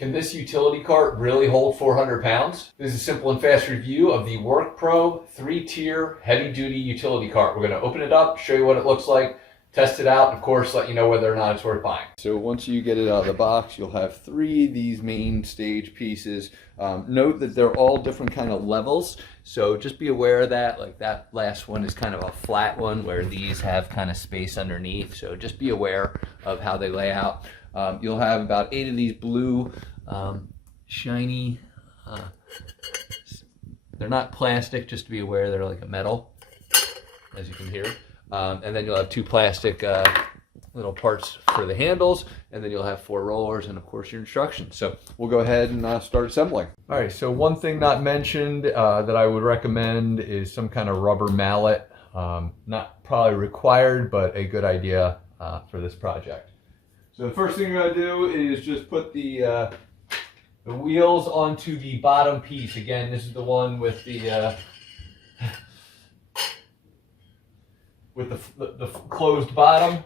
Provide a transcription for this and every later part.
Can this utility cart really hold 400 pounds? This is a simple and fast review of the WORKPRO 3-tier heavy-duty utility cart. We're going to open it up, show you what it looks like, test it out, and of course let you know whether or not it's worth buying. So once you get it out of the box, you'll have 3 of these main stage pieces. Note that they're all different kind of levels, so just be aware of that. Like that last one is kind of a flat one where these have kind of space underneath, so just be aware of how they lay out. You'll have about 8 of these blue shiny, they're not plastic, just to be aware they're like a metal, as you can hear. And then you'll have 2 plastic little parts for the handles, and then you'll have 4 rollers and of course your instructions. So we'll go ahead and start assembling. All right, so one thing not mentioned that I would recommend is some kind of rubber mallet. Not probably required, but a good idea for this project. So the first thing you're gonna do is just put the wheels onto the bottom piece. Again, this is the one with the closed bottom.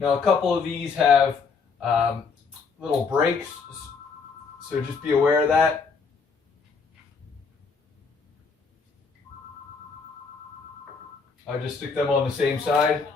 Now a couple of these have little brakes, so just be aware of that. I just stick them on the same side.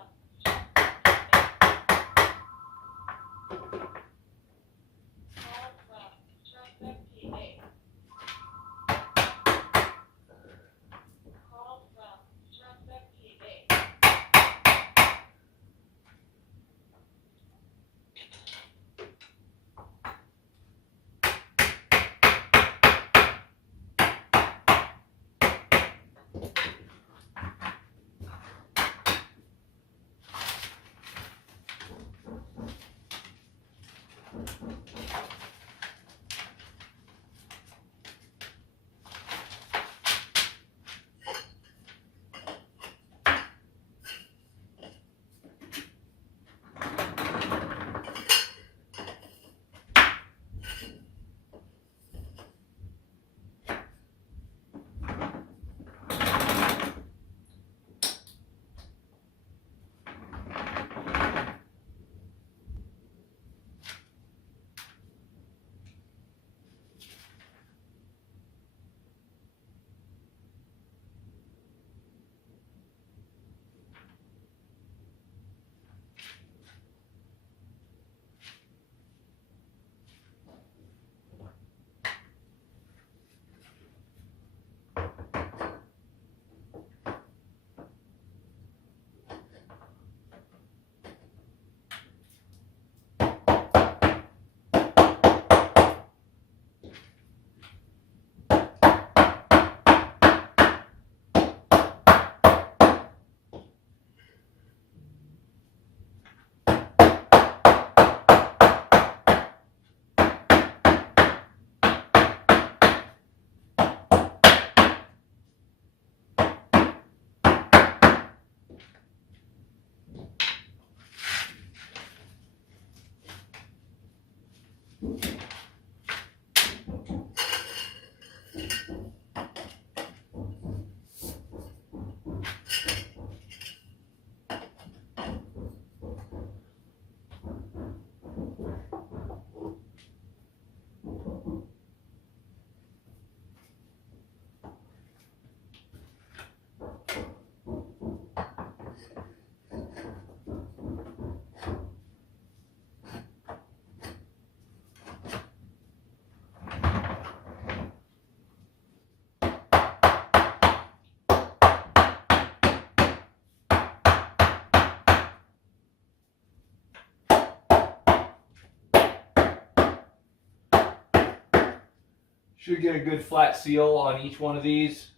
Should get a good flat seal on each one of these.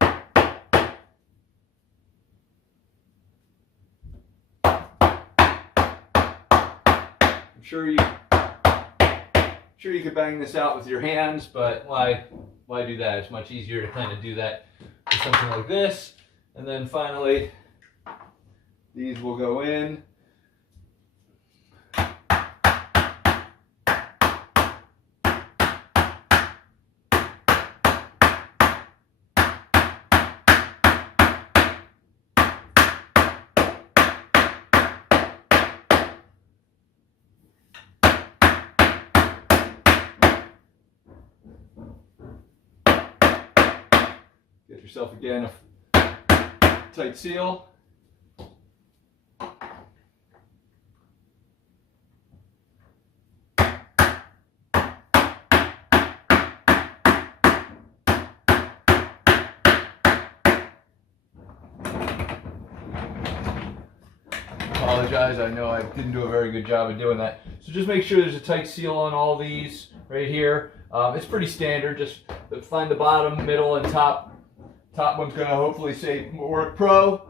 I'm sure you could bang this out with your hands, but why do that? It's much easier to kind of do that with something like this. And then finally, these will go in. yourself again a tight seal. Apologize, I know I didn't do a very good job of doing that. So just make sure there's a tight seal on all these right here. It's pretty standard. Just find the bottom, middle, and top. Top one's going to hopefully say WORKPRO.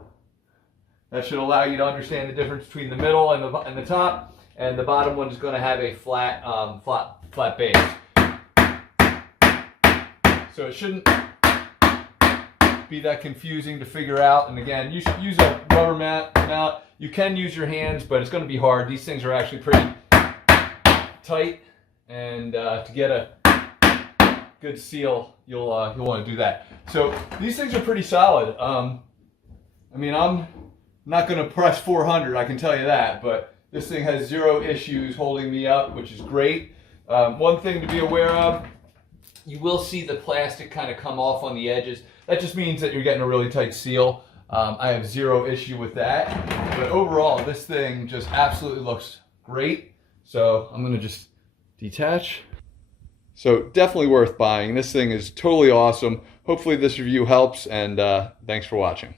That should allow you to understand the difference between the middle and the top. And the bottom one is going to have a flat base. So it shouldn't be that confusing to figure out. And again, you should use a rubber mount. You can use your hands, but it's going to be hard. These things are actually pretty tight, and to get a good seal, you'll want to do that. So these things are pretty solid. I mean, I'm not going to press 400, I can tell you that, but this thing has zero issues holding me up, which is great. One thing to be aware of, you will see the plastic kind of come off on the edges. That just means that you're getting a really tight seal. I have zero issue with that, but overall this thing just absolutely looks great. So I'm going to just detach. So definitely worth buying. This thing is totally awesome. Hopefully this review helps, and thanks for watching.